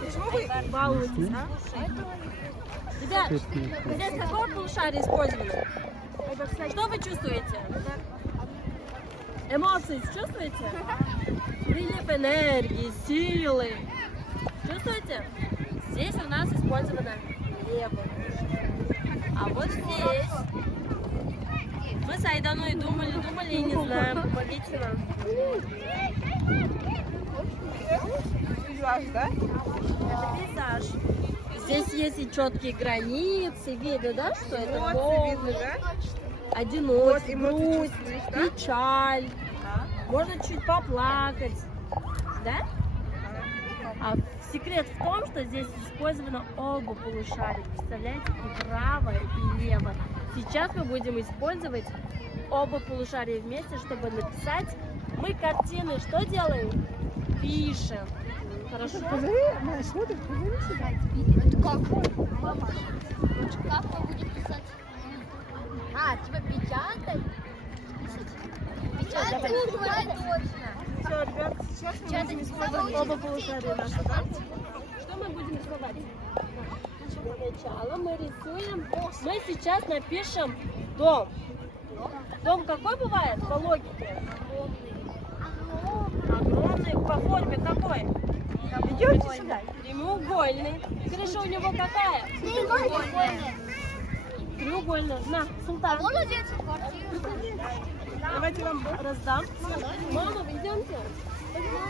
Почему вы балуетесь, а? Ребят, здесь какое полушарие использовано? Что вы чувствуете? Эмоции чувствуете? Прилив энергии, силы. Чувствуете? Здесь у нас использовано левое. А вот здесь мы с Айданой думали и не знаем. Помогите нам. Пейзаж, да? Это пейзаж. Здесь есть и четкие границы, видно, да, что это Эмоции видно, да? одиночество, эмоции грусть, чувствуешь, да? печаль. Можно чуть поплакать, да? А секрет в том, что здесь использовано оба полушария. Представляете, и правое, и левое. Сейчас мы будем использовать оба полушария вместе, чтобы написать. Мы картины что делаем? Пишем. Хорошо? Смотрим, позови сюда. Это как? Как мы будем писать? Типа печатать? Печатать? Точно. Все, ребят, сейчас мы будем использовать Оба полушария наши, да? Что мы будем рисовать? Для начала мы рисуем. Мы сейчас напишем дом. Дом какой бывает по логике? Огромный. По форме какой? Идемте сюда. Прямоугольный. Крыша у него какая? Треугольная. На, Султан. Можно взять квартиру? Давайте вам Раздам. Мама, идемте.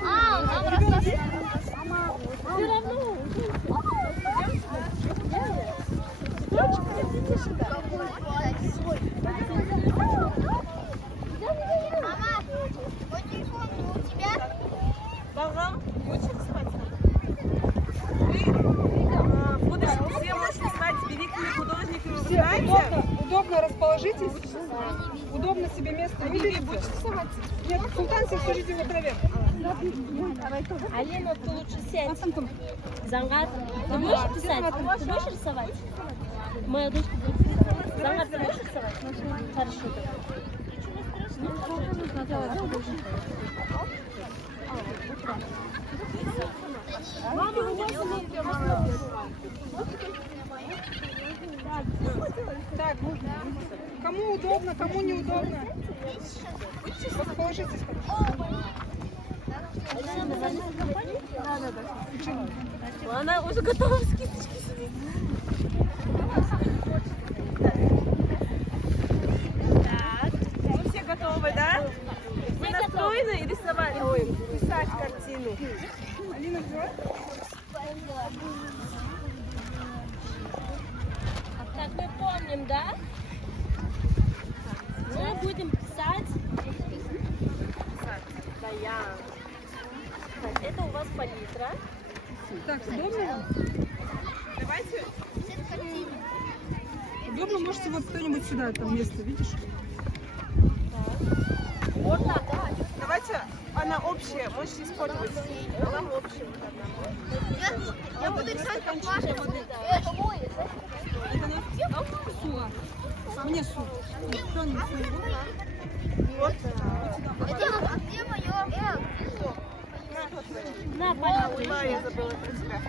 Нам рассказать. Все равно. Мама, мой телефон у тебя? Балгам, будете рисовать? Вы в будущем все можете стать великими художниками, вы знаете? Удобно расположитесь, удобно себе место выберите. Будете рисовать? Нет, Султан, скажите его проверь. Алина, ты лучше сядь. Зангар, ты будешь писать? Ты будешь рисовать? Моя дочка будет рисовать. Зангар, ты будешь рисовать? Хорошо. Мама, вы можете Так, кому удобно, кому неудобно. Расположитесь. Она уже готова в скидочке. Так, Вы все готовы, да? Вы настроены и рисовать, ой, писать картину. Алина, взяла? так мы помним, да? Мы будем писать. Даян. Так, это у вас палитра. Так, удобно? Давайте. Удобно, можете вот кто-нибудь сюда, там место, видишь? Можно? Давайте, она общая, можете использовать. Она общая. Я буду рисовать как Маша. Это мой. Это не Сула. Мне Су. Кто не Вот. А где мое? На, палитра. Да, я забыла про себя.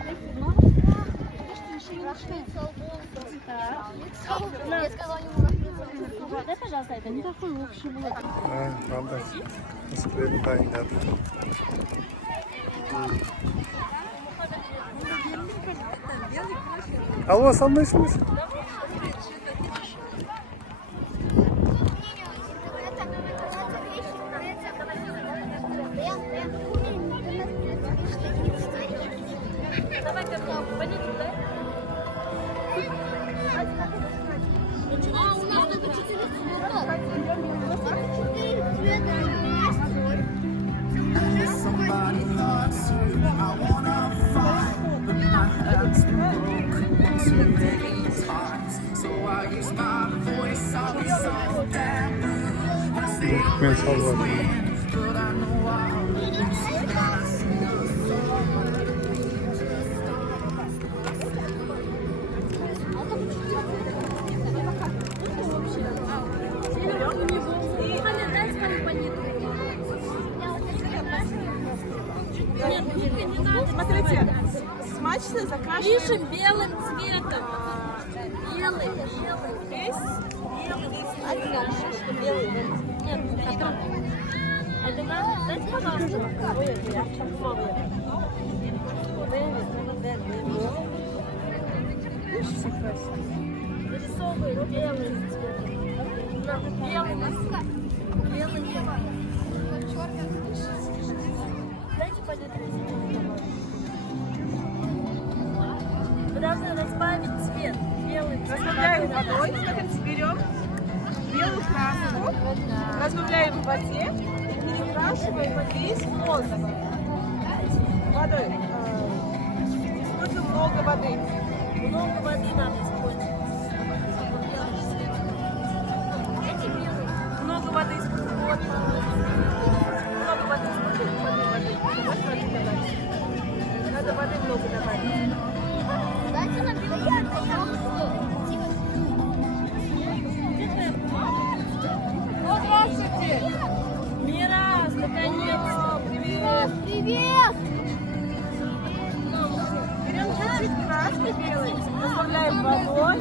Я сказала ему Дай, пожалуйста, это не такой общий блок. Правда, скрипка нет. Алло, со мной слышишь? Давай ко мне, палитру, дай. у нас только 4 цвета. 4 цвета. Somebody loves you. I wanna fight, but my heart's broken too many times. So I use my voice, I'll be so damn blue. I stay Мен салватор. but I know I'll lose when I sing a song. Мухаммед, дай свою палитру. Вика, не надо. Смотрите, смачно закрашиваем. Пишем белым цветом. Белый. Весь. Нет, это надо. Дайте, пожалуйста. Ой, я попробую. Вырисовывай белым цветом. Надо белым. Дайте палитру. Вы должны разбавить цвет. Белый цвет. Разбавляем водой. Смотрите, берем белую краску, разбавляем в воде и перекрашиваем весь воздух. Водой. Используем много воды. Много воды надо использовать. Много воды используем. Вот. Много воды используем. Воды. Вот воды добавить. Надо воды много добавить. Дайте нам Мирас, наконец-то! Привет. Привет! Берем чуть-чуть краски белой, разбавляем водой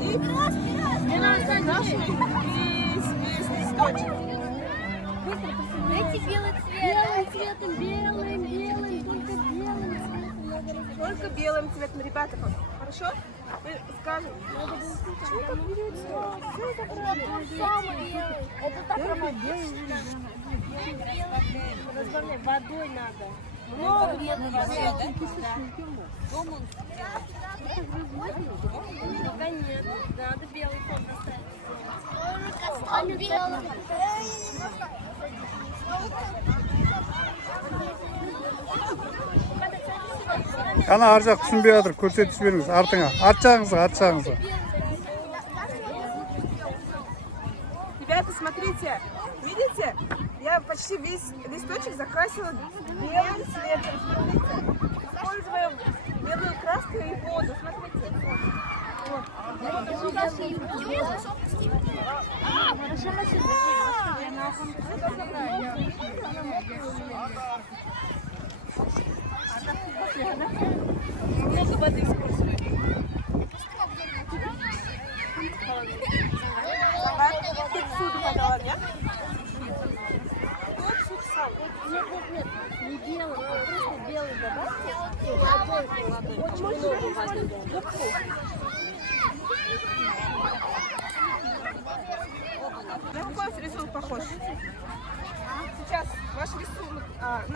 и Мирас, закрашиваем весь листочек. Дайте белый цвет. белым цветом, белым, только белым цветом. Только белым цветом, ребята. Хорошо? Мы скажем. Почему так берете? Это так романтично. Разбавляй, водой надо. Много воды. Пока нет, надо белый фон поставить. Белый. Ана ар жақ түсінбей жатыр, көрсетіп жіберіңіз артыңа. Арт жағыңызға. Ребята, смотрите. Видите? Я почти весь листочек закрасила белым цветом. Смотрите. Используем белую краску и воду. Смотрите. Вот. Много воды используем. Тут суд подала, нет? Тут суд сам. Нет, не белый, просто белый добавьте. Водой. Очень много воды. На какой рисунок похож? Сейчас ваш рисунок,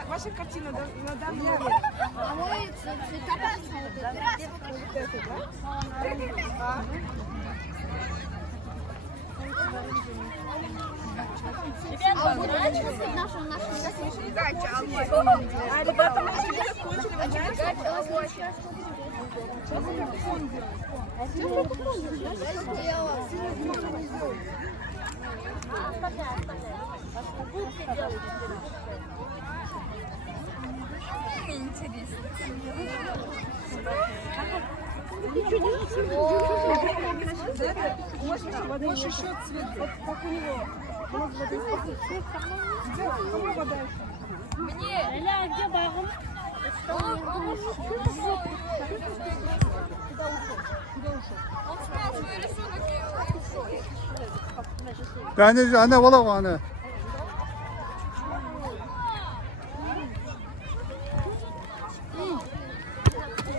ваша картина на данный момент. А мой цвета Вот это, да? Ребята, нравится? А ребята, мы уже закончили, вы знаете? Можешь еще цвет, вот как у него. Кому вода? Эля, а где багом? Ана бала ғой, ана.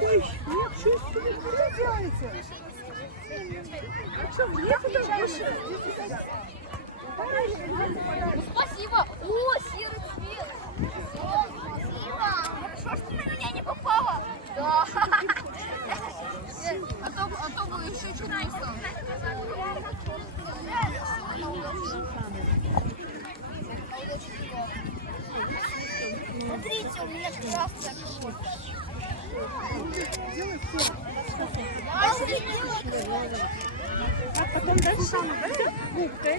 Ой, нет, что вы делаете? А что, некуда больше? Спасибо. О, серый цвет. Спасибо. Хорошо, что на меня не попало. Да. А то бы еще что-то рисовал. Смотрите, у меня красная. А потом дальше самое, да? Губкой.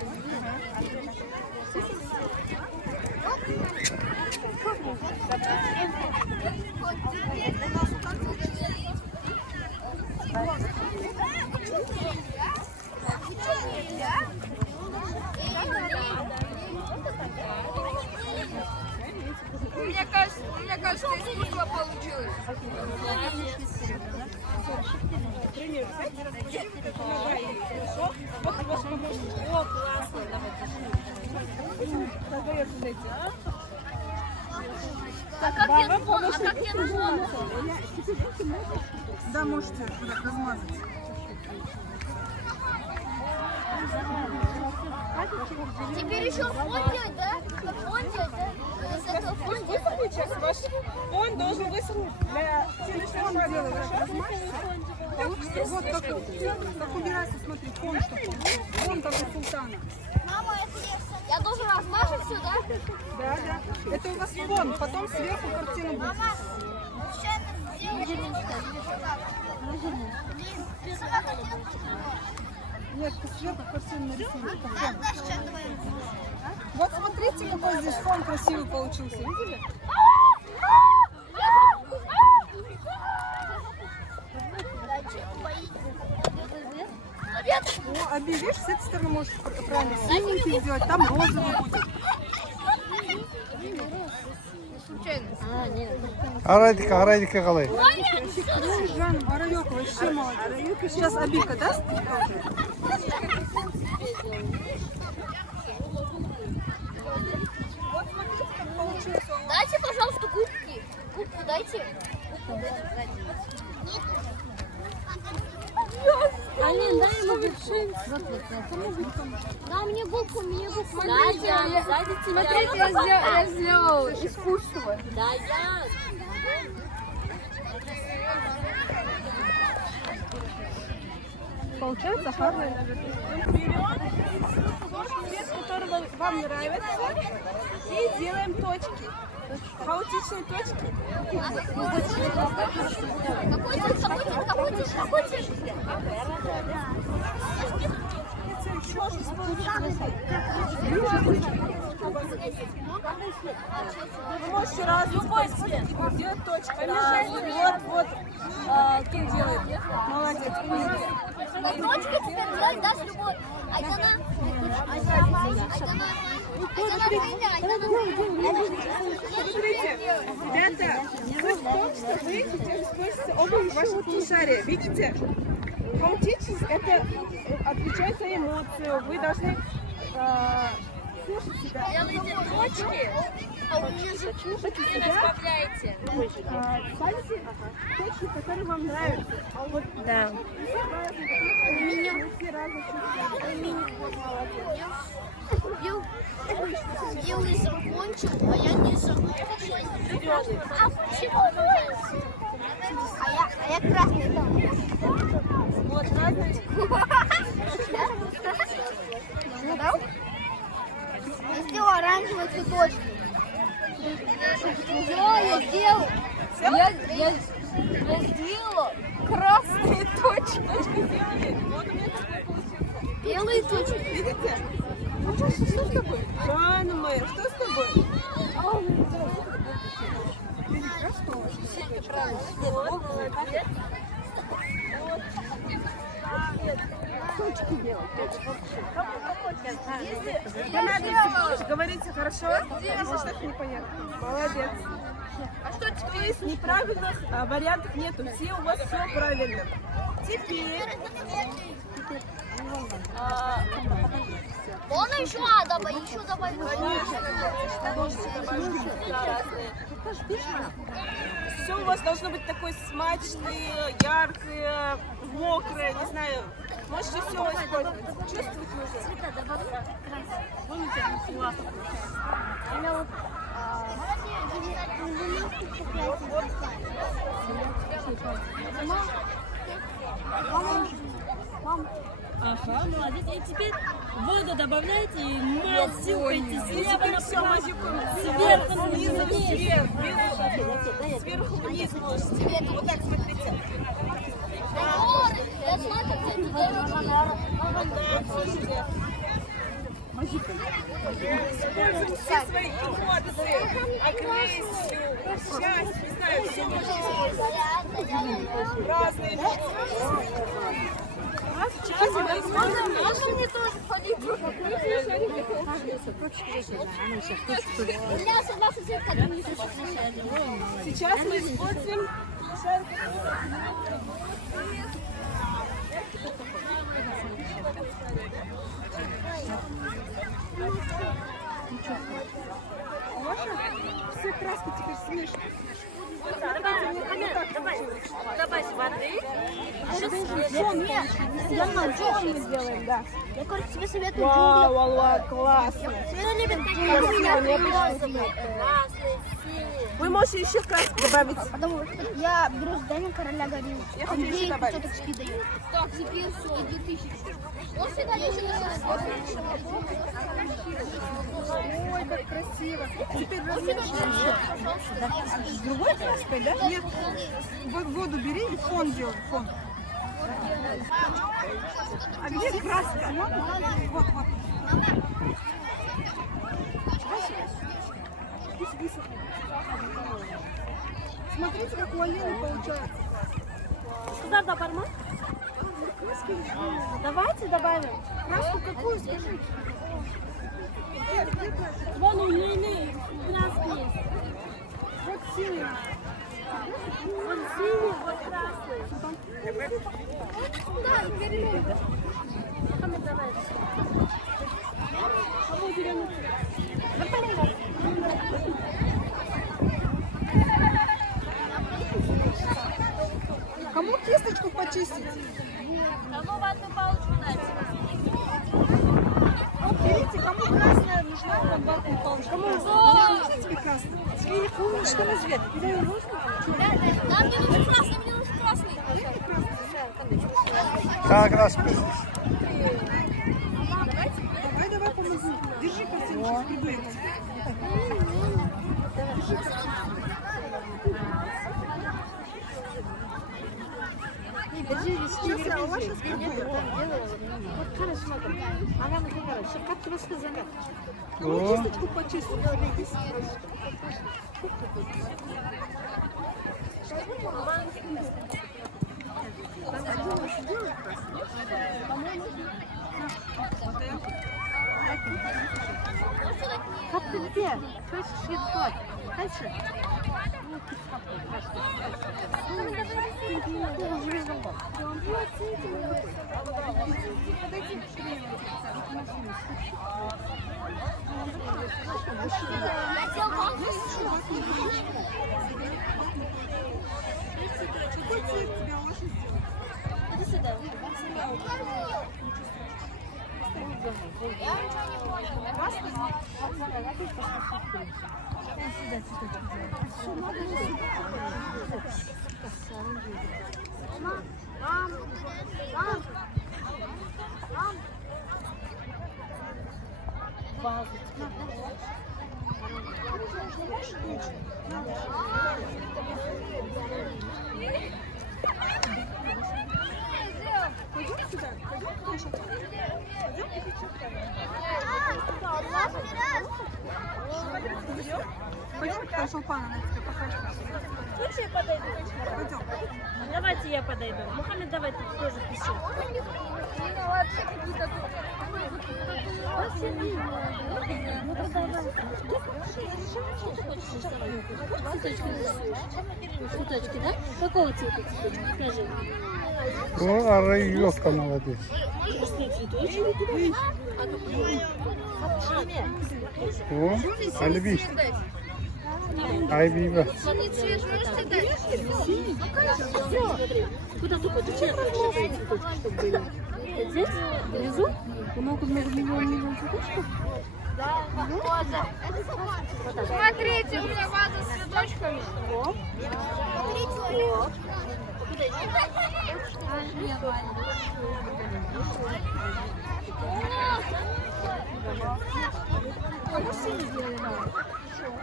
Мне кажется, искусство получилось. О, классно. А как я нажму? Да, можете размазать. Теперь еще фон делать, да? Фон делать, да? С этого фон делать. Сейчас ваш фон должен высохнуть для следующего шага. Вот как убирается, смотри, фон, что фон как у султана. Мама, я должен размажить все, да? Да, да. Это у вас фон, потом сверху картина будет. Мама, случайно сделала сама картинку. Нет, сверху картину нарисуешь. это фон. Да, сейчас давай. Вот смотрите, какой здесь фон красивый получился, видели? Ну, а видишь, с этой стороны можешь правильно синенький сделать, там розовый будет. Арайдика қалай? Жаным, Араюк вообще молодец. Сейчас Абика даст? Вот смотрите, как получился. Дайте, пожалуйста, губки. Губку дайте. Алин, дай ему вершинку. Дай мне губку, Сзади, сзади тебя. Смотрите, я сделал искусство. Да, я. Получается harder. Берем цвет, который вам нравится, и делаем точки. Хаотичные точки. Какой цвет? Вы можете разный цвет делать точки. Вот, тут делает. Молодец. Точка теперь взять, даст любой. Айдана. Смотрите, ребята, суть в том, что вы сейчас используете оба ваших полушария. Видите? Хаотичность — это отвечает за эмоцию. Вы должны слушать себя. Делайте точки. Слушайте себя. Ставите точки, которые вам нравятся. Вот Да. все разные чувства. Вот, молодец. Белый закончил, а я не закончил. А почему? А я красный там. Вот разные. Я сделал оранжевые цветочки. Все, я сделал. Я сделала красные точки. Вот у меня такой получился. Белые точки. Видите? Что с тобой? Жанна моя, что с тобой? Вот, молодец. Точки делать. Если понадобится, говорите хорошо, если что-то непонятно. Молодец. А что теперь? То есть неправильных вариантов нету, все у вас все правильно. Теперь Вон еще надо, еще добавить. все у вас должно быть такое смачное, яркое, мокрое, не знаю. Можете все использовать. Чувствовать нужно. Ага, молодец. И теперь воду добавляйте и мазюкайте слева направо. Сверху вниз. Сверху вниз можете. Вот так смотрите. Я смотрю, Используем все свои эмоции, агрессию, счастье, не знаю, все можно использовать. Разные эмоции. Можно мне тоже палитру? У меня одна соседка не Сейчас мы используем шарик. Можно? Все краски теперь смешивать. Добавь воды. Фон мы сделаем, да. Я, короче, тебе советую Вау, джунгли. вау, вау, классно. Все любят Красиво, необычно. Вы можете еще краску добавить. Потому что я беру здание короля горилл. Я хочу еще добавить. Кто-то XP дает. Так, теперь все, 2000. Он всегда еще Ой, как красиво. Теперь Он всегда пожалуйста. с другой краской, да? Нет. Вот воду бери и фон делай, фон. А где краска? Вот, вот. Смотрите, как у Алены получается. Куда добавим? Давайте добавим. Краску какую, скажи? Вон у Лили краски есть. Вот синий. Вот синий, вот красный. Мухаммед, давай. Кого берем? Кому кисточку почистить? Кому ватную палочку дать? Видите, кому красная нужна, вам ватная палочка. Кому нужна тебе красная? Тебе умничка на свет. Да, мне нужен красный, мне нужен красный. Как распишешь? Давай помогу. Держи картину, сейчас приду я к тебе. Сейчас я у вас сейчас приду. О, Кисточку почистить. Я сделал банку. Какой цвет тебе лучше? Иди сюда. Я ничего не понял. Пойдем сюда? Пойдем кушать? Пойдем Пойдем, там шелпана на тебе покажет. Хочешь, я подойду? Пойдем. Давайте я подойду. Мухаммед, давай ты тоже пиши. Цветочки, да? Какого цвета цветочки? Скажи. о, а Райёвка молодец. О, Альбиш. Айбиба. Смотри, цвет можете дать? Куда ты хочешь? Цветочки, чтобы были. Здесь? Внизу? Много-много миллион цветочков? Смотрите, у меня ваза с цветочками.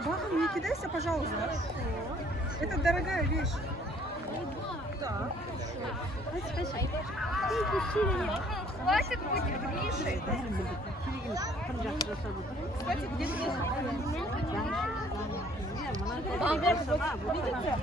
Да, не кидайся, пожалуйста. Это дорогая вещь. Да. Хватит быть Мишей. Кстати, где Миша? Видите?